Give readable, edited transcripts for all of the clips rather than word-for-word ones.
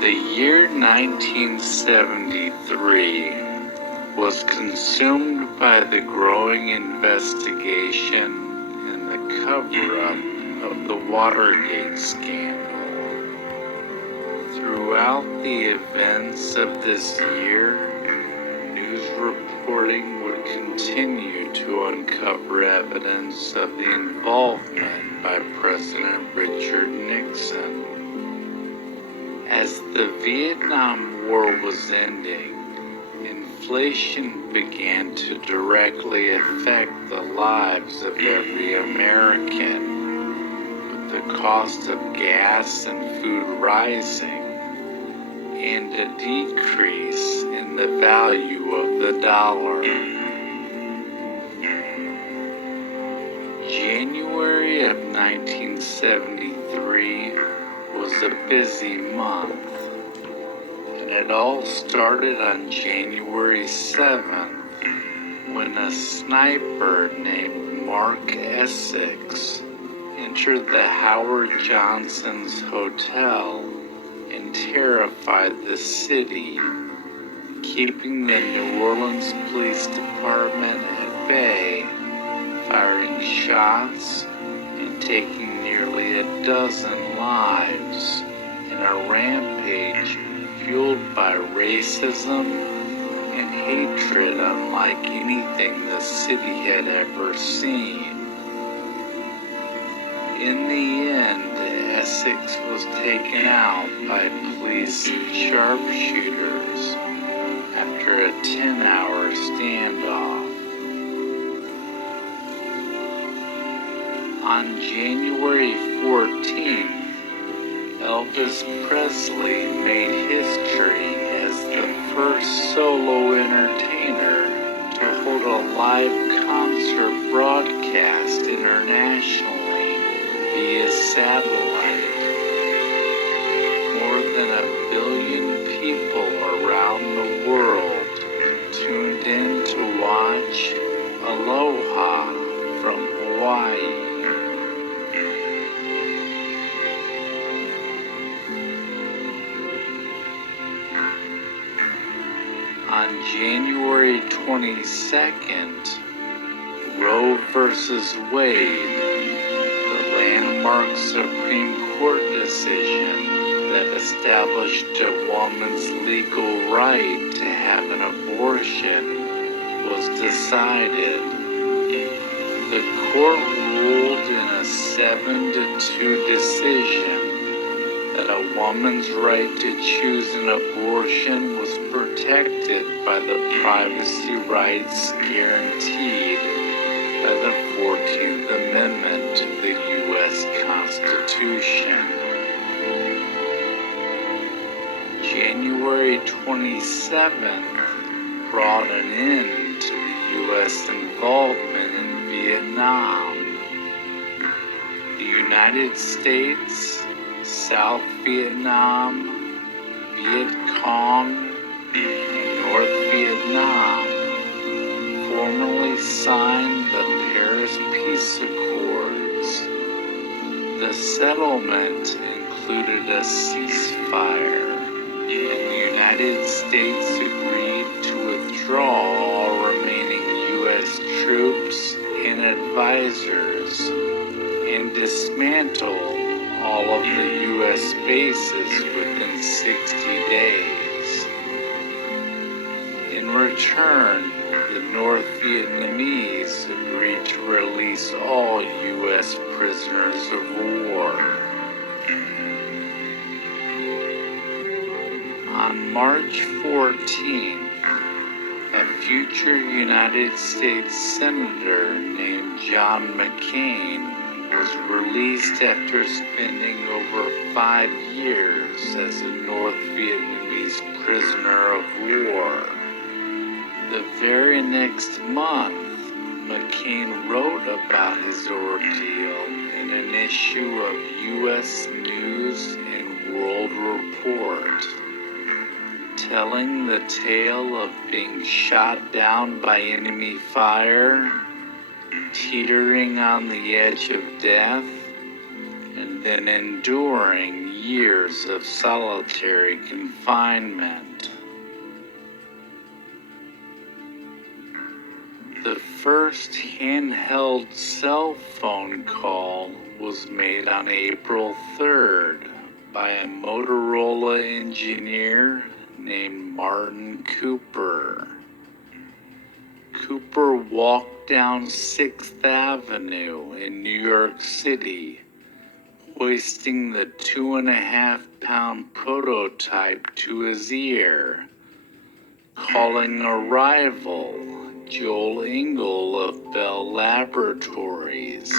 The year 1973 was consumed by the growing investigation and the cover-up of the Watergate scandal. Throughout the events of this year, news reporting would continue to uncover evidence of the involvement by President Richard Nixon. As the Vietnam War was ending, inflation began to directly affect the lives of every American, with the cost of gas and food rising, and a decrease in the value of the dollar. January of 1973 was a busy month, and it all started on January 7th when a sniper named Mark Essex entered the Howard Johnson's hotel and terrified the city, keeping the New Orleans Police Department at bay, firing shots and taking nearly a dozen lives in a rampage fueled by racism and hatred unlike anything the city had ever seen. In the end, Essex was taken out by police sharpshooters after a 10-hour standoff. On January 14th, Elvis Presley made history as the first solo entertainer to hold a live concert broadcast internationally via satellite. More than 1 billion people around the world tuned in to watch Aloha from Hawaii. On January 22nd, Roe v. Wade, the landmark Supreme Court decision that established a woman's legal right to have an abortion, was decided. The court ruled in a 7-2 decision that a woman's right to choose an abortion was protected by the privacy rights guaranteed by the 14th Amendment to the U.S. Constitution. January 27th brought an end to the U.S. involvement in Vietnam. The United States, South Vietnam, Viet Cong, and North Vietnam formally signed the Paris Peace Accords. The settlement included a ceasefire, and the United States agreed to withdraw all remaining U.S. troops and advisors and dismantle all of the U.S. bases within 60 days. In return, the North Vietnamese agreed to release all U.S. prisoners of war. On March 14th, a future United States Senator named John McCain was released after spending over 5 years as a North Vietnamese prisoner of war. The very next month, McCain wrote about his ordeal in an issue of U.S. News and World Report, telling the tale of being shot down by enemy fire, teetering on the edge of death, and then enduring years of solitary confinement. The first handheld cell phone call was made on April 3rd by a Motorola engineer named Martin Cooper. Cooper walked down 6th Avenue in New York City, hoisting the 2.5-pound prototype to his ear, calling a rival, Joel Engel of Bell Laboratories,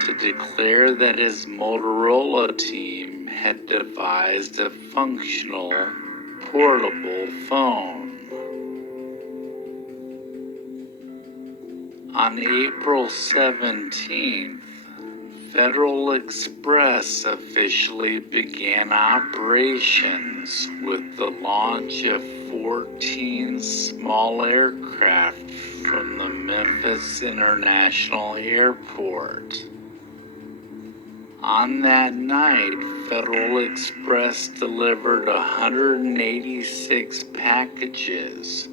to declare that his Motorola team had devised a functional, portable phone. On April 17th, Federal Express officially began operations with the launch of 14 small aircraft from the Memphis International Airport. On that night, Federal Express delivered 186 packages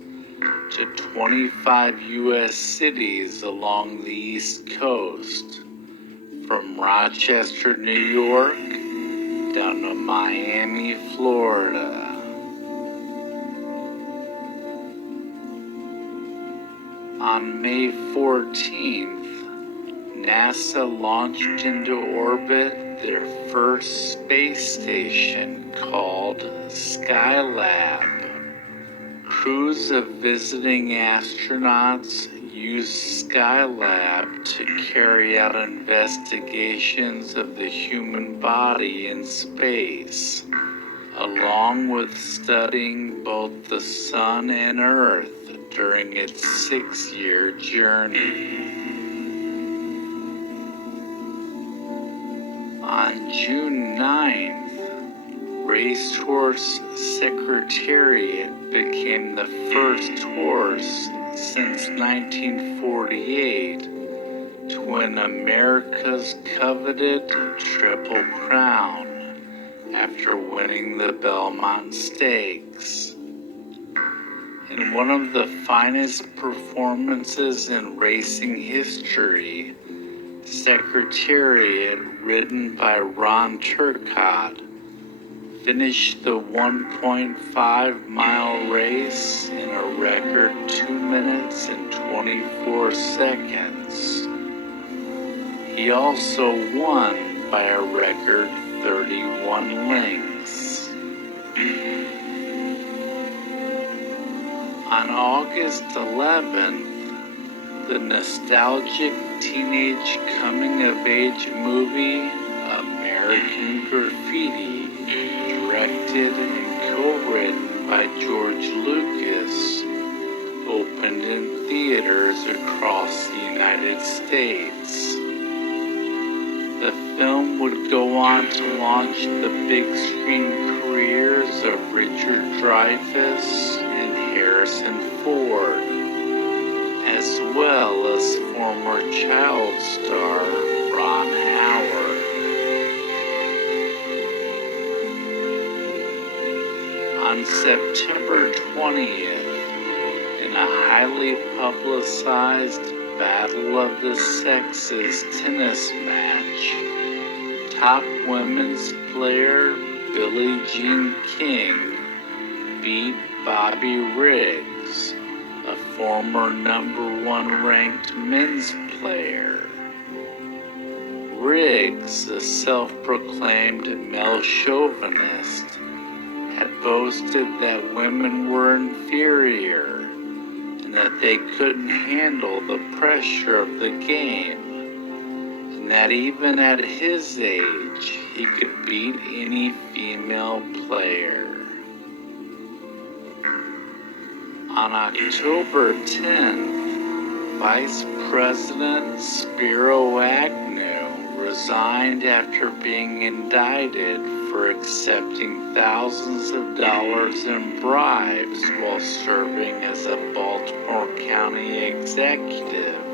to 25 U.S. cities along the East Coast, from Rochester, New York, down to Miami, Florida. On May 14th, NASA launched into orbit their first space station called Skylab. Crews of visiting astronauts used Skylab to carry out investigations of the human body in space, along with studying both the Sun and Earth during its 6-year journey. On June 9th, Racehorse Secretariat became the first horse since 1948 to win America's coveted Triple Crown after winning the Belmont Stakes. In one of the finest performances in racing history, Secretariat, ridden by Ron Turcotte, finished the 1.5-mile race in a record 2 minutes and 24 seconds. He also won by a record 31 lengths. On August 11th, the nostalgic teenage coming-of-age movie American Graffiti, directed and co-written by George Lucas, opened in theaters across the United States. The film would go on to launch the big screen careers of Richard Dreyfuss and Harrison Ford, as well as former child star Ron Howard. On September 20th, in a highly publicized Battle of the Sexes tennis match, top women's player Billie Jean King beat Bobby Riggs, a former #1 ranked men's player. Riggs, a self-proclaimed male chauvinist, had boasted that women were inferior and that they couldn't handle the pressure of the game, and that even at his age he could beat any female player. On October 10th, Vice President Spiro Agnew resigned after being indicted for accepting thousands of dollars in bribes while serving as a Baltimore County executive,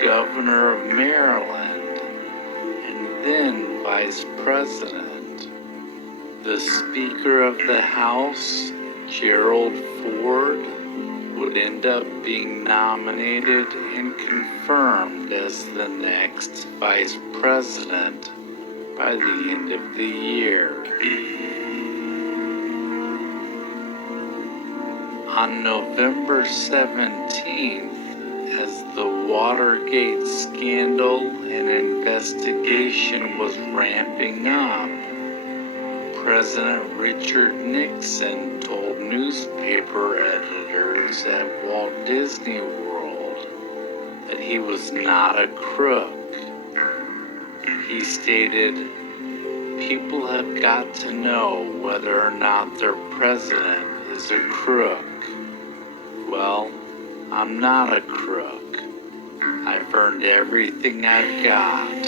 Governor of Maryland, and then Vice President. The Speaker of the House, Gerald Ford, would end up being nominated and confirmed as the next Vice President by the end of the year. On November 17th, as the Watergate scandal and investigation was ramping up, President Richard Nixon told newspaper editors at Walt Disney World that he was not a crook. He stated, "People have got to know whether or not their president is a crook. Well, I'm not a crook. I've earned everything I've got."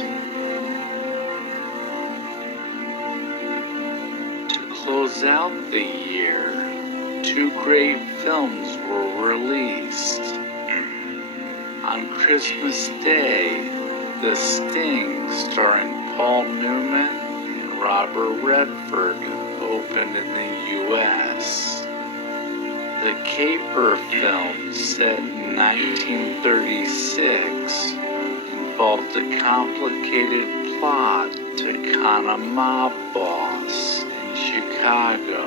To close out the year, 2 great films were released. On Christmas Day, The Sting, starring Paul Newman and Robert Redford opened in the U.S. The Caper film, set in 1936, involved a complicated plot to con a mob boss in Chicago.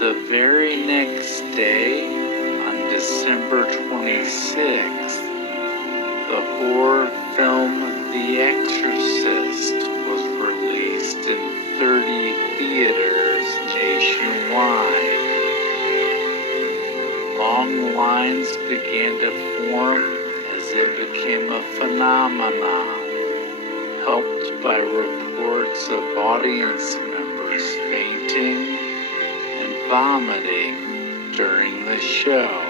The very next day, on December 26th, the horror film The Exorcist was released in 30 theaters nationwide. Long lines began to form as it became a phenomenon, helped by reports of audience members fainting and vomiting during the show.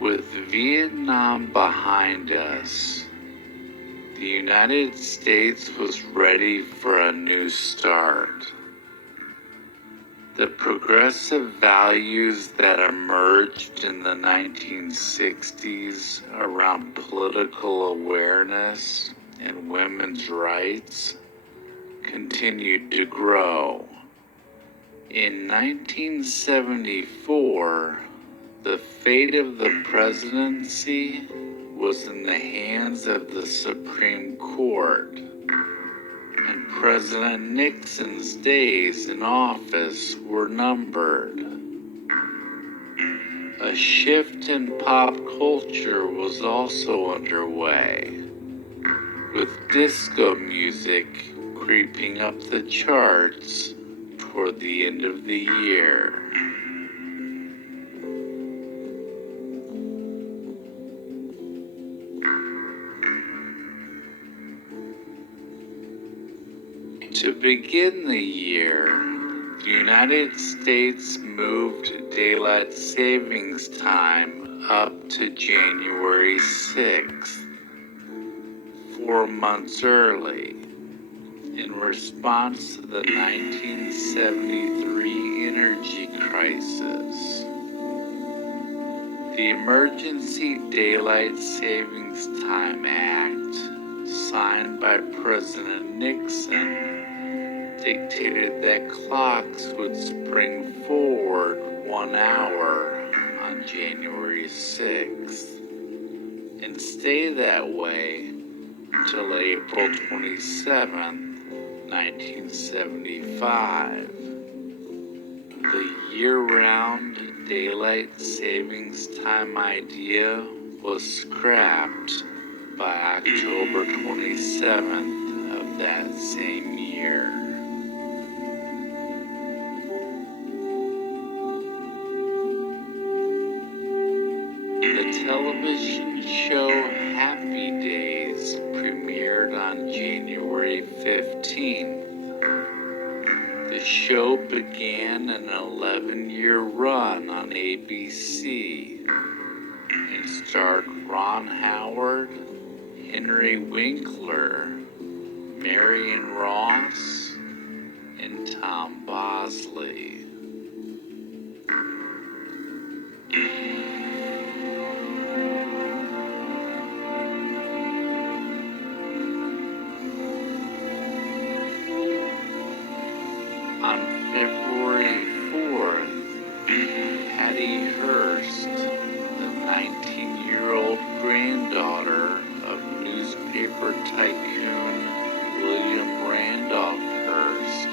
With Vietnam behind us, the United States was ready for a new start. The progressive values that emerged in the 1960s around political awareness and women's rights continued to grow. In 1974, the fate of the presidency was in the hands of the Supreme Court, and President Nixon's days in office were numbered. A shift in pop culture was also underway, with disco music creeping up the charts toward the end of the year. To begin the year, the United States moved daylight savings time up to January 6th, 4 months early, in response to the 1973 energy crisis. The The Emergency Daylight Savings Time Act, signed by President Nixon, dictated that clocks would spring forward 1 hour on January 6th and stay that way until April 27th, 1975. The year-round daylight savings time idea was scrapped by October 27th of that same year. The television show Happy Days premiered on January 15th. The show began an 11-year run on ABC and starred Ron Howard, Henry Winkler, Marion Ross, and Tom Bosley. On February 4th, Hattie Hearst, the 19-year-old granddaughter of newspaper tycoon William Randolph Hearst,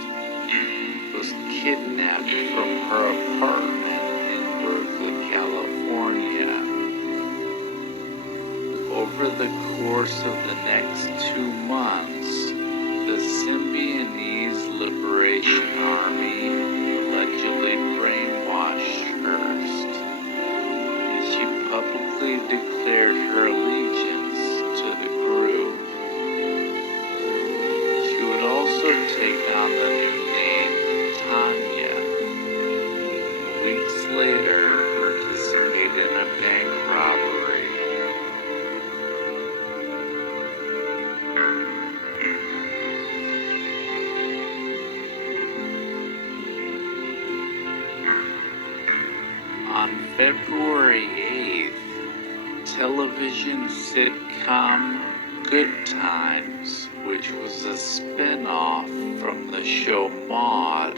was kidnapped from her apartment in Berkeley, California. Over the course of the next 2 months, the Symbionese Liberation Army allegedly brainwashed Hearst, and she publicly declared her allegiance to the group. She would also take on the new name Tanya, and weeks later participate in a bank robbery. On February 8th, television sitcom Good Times, which was a spin-off from the show Maude,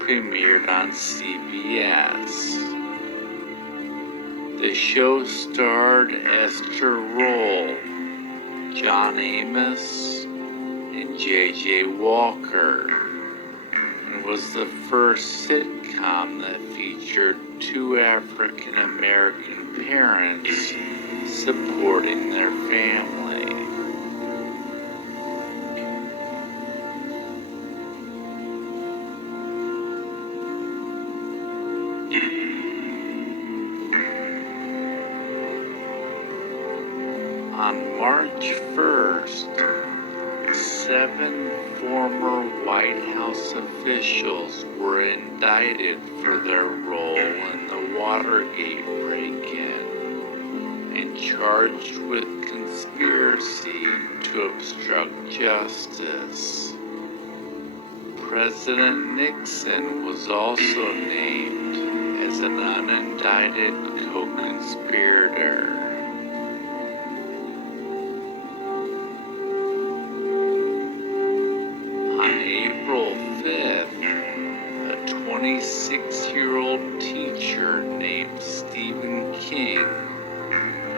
premiered on CBS. The show starred Esther Roll, John Amos, and J.J. Walker, and was the first sitcom that featured 2 African-American parents supporting their family. On March 1st, 7 former White House officials were indicted for their role in the Watergate break-in and charged with conspiracy to obstruct justice. President Nixon was also named as an unindicted co-conspirator. On April 5th, a 26-year-old teacher named Stephen King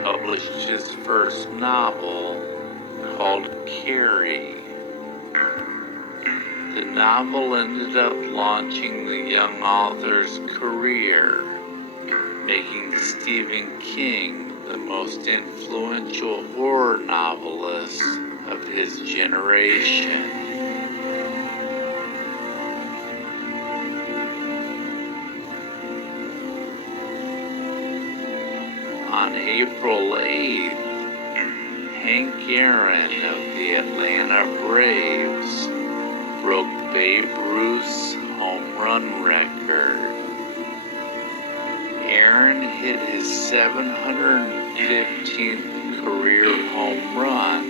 published his first novel called Carrie. The novel ended up launching the young author's career, making Stephen King the most influential horror novelist of his generation. On April 8th, Hank Aaron of the Atlanta Braves broke Babe Ruth's home run record. Aaron hit his 715th career home run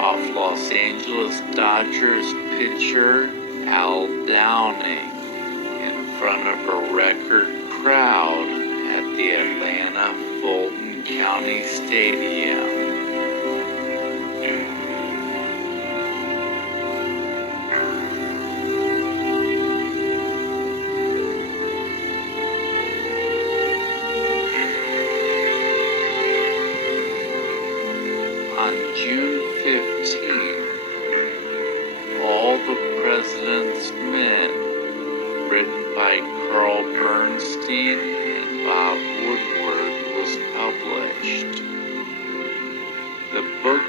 off Los Angeles Dodgers pitcher Al Downing in front of a record crowd at the the Atlanta Fulton County Stadium. On June 15, All the President's Men, written by Carl Bernstein and Bob Woodward, was published. The book